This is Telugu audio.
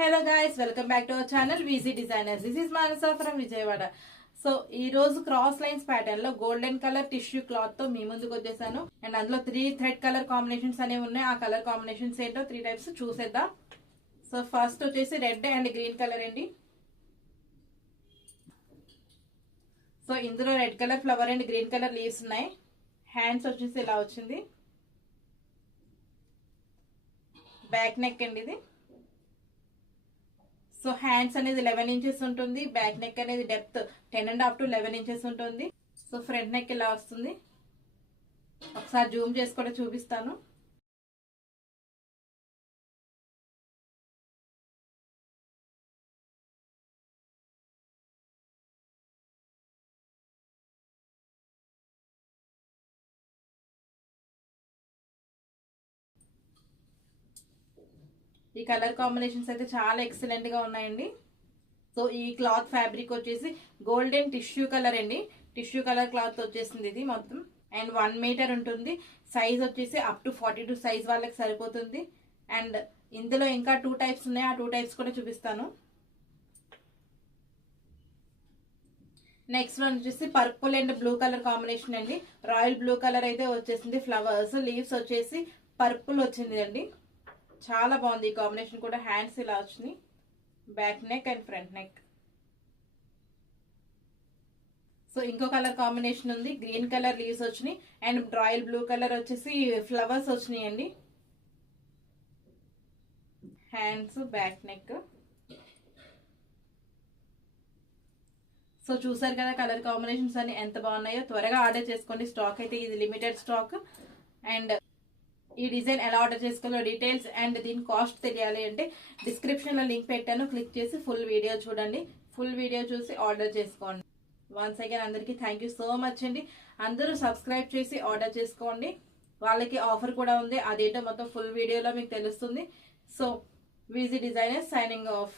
Hello guys, welcome back to our channel VG designers. This is Manasa from Vijayawada. So ఈ రోజు క్రాస్ లైన్స్ ప్యాటర్న్ లో గోల్డెన్ కలర్ టిష్యూ క్లాత్ తో మీ ముందుకు వచ్చేసాను. అండ్ అందులో 3 థ్రెడ్ కలర్ కాంబినేషన్స్ అనేవి ఉన్నాయి. ఆ కలర్ కాంబినేషన్స్ ఏంటో 3 టైప్స్ చూసేద్దాం. సో ఫస్ట్ వచ్చేసి రెడ్ అండ్ గ్రీన్ కలర్ అండి. సో ఇందులో red colour flower and green colour leaves ఉన్నాయి. హ్యాండ్స్ వచ్చేసి ఇలా వచ్చింది. బ్యాక్ నెక్ అండి ఇది. సో హ్యాండ్స్ అనేది 11 ఇంచెస్ ఉంటుంది. బ్యాక్ నెక్ అనేది డెప్త్ 10.5 to 11 ఇంచెస్ ఉంటుంది. సో ఫ్రంట్ నెక్ ఇలా వస్తుంది. ఒకసారి జూమ్ చేసి కూడా చూపిస్తాను. ఈ కలర్ కాంబినేషన్స్ అయితే చాలా ఎక్సలెంట్ గా ఉన్నాయండి. సో ఈ క్లాత్ ఫ్యాబ్రిక్ వచ్చేసి గోల్డెన్ టిష్యూ కలర్ అండి. టిష్యూ కలర్ క్లాత్ వచ్చేసింది ఇది మొత్తం. అండ్ 1 మీటర్ ఉంటుంది. సైజ్ వచ్చేసి అప్ టు 42 సైజ్ వాళ్ళకి సరిపోతుంది. అండ్ ఇందులో ఇంకా 2 టైప్స్ ఉన్నాయి. ఆ 2 టైప్స్ కూడా చూపిస్తాను. నెక్స్ట్ వన్ వచ్చేసి purple and blue colour combination అండి. రాయల్ బ్లూ కలర్ అయితే వచ్చేసింది. ఫ్లవర్స్ లీవ్స్ వచ్చేసి పర్పుల్ వచ్చింది అండి. చాలా బాగుంది ఈ కాంబినేషన్ కూడా. హ్యాండ్స్ ఇలా వచ్చినాయి. Back neck and front neck. So ఇంకో కలర్ కాంబినేషన్ ఉంది. గ్రీన్ కలర్ లీవ్స్ వచ్చినాయి అండ్ రాయల్ బ్లూ కలర్ వచ్చేసి ఫ్లవర్స్ వచ్చినాయి అండి. Hands, back neck. సో చూసారు కదా కలర్ కాంబినేషన్స్ అన్ని ఎంత బాగున్నాయో. త్వరగా ఆర్డర్ చేసుకోండి. స్టాక్ అయితే ఇది లిమిటెడ్ స్టాక్. అండ్ ఈ డిజైన్ ఎలా ఆర్డర్ చేసుకోవాలో డీటెయిల్స్ అండ్ దీని కాస్ట్ తెలియాలి అంటే డిస్క్రిప్షన్ లో లింక్ పెట్టాను. క్లిక్ చేసి ఫుల్ వీడియో చూడండి. ఫుల్ వీడియో చూసి ఆర్డర్ చేసుకోండి. వన్స్ అగైన్ అందరికి థ్యాంక్ యూ సో మచ్ అండి. అందరూ సబ్స్క్రైబ్ చేసి ఆర్డర్ చేసుకోండి. వాళ్ళకి ఆఫర్ కూడా ఉంది. అదేంటో మొత్తం ఫుల్ వీడియోలో మీకు తెలుస్తుంది. So VG designer signing off.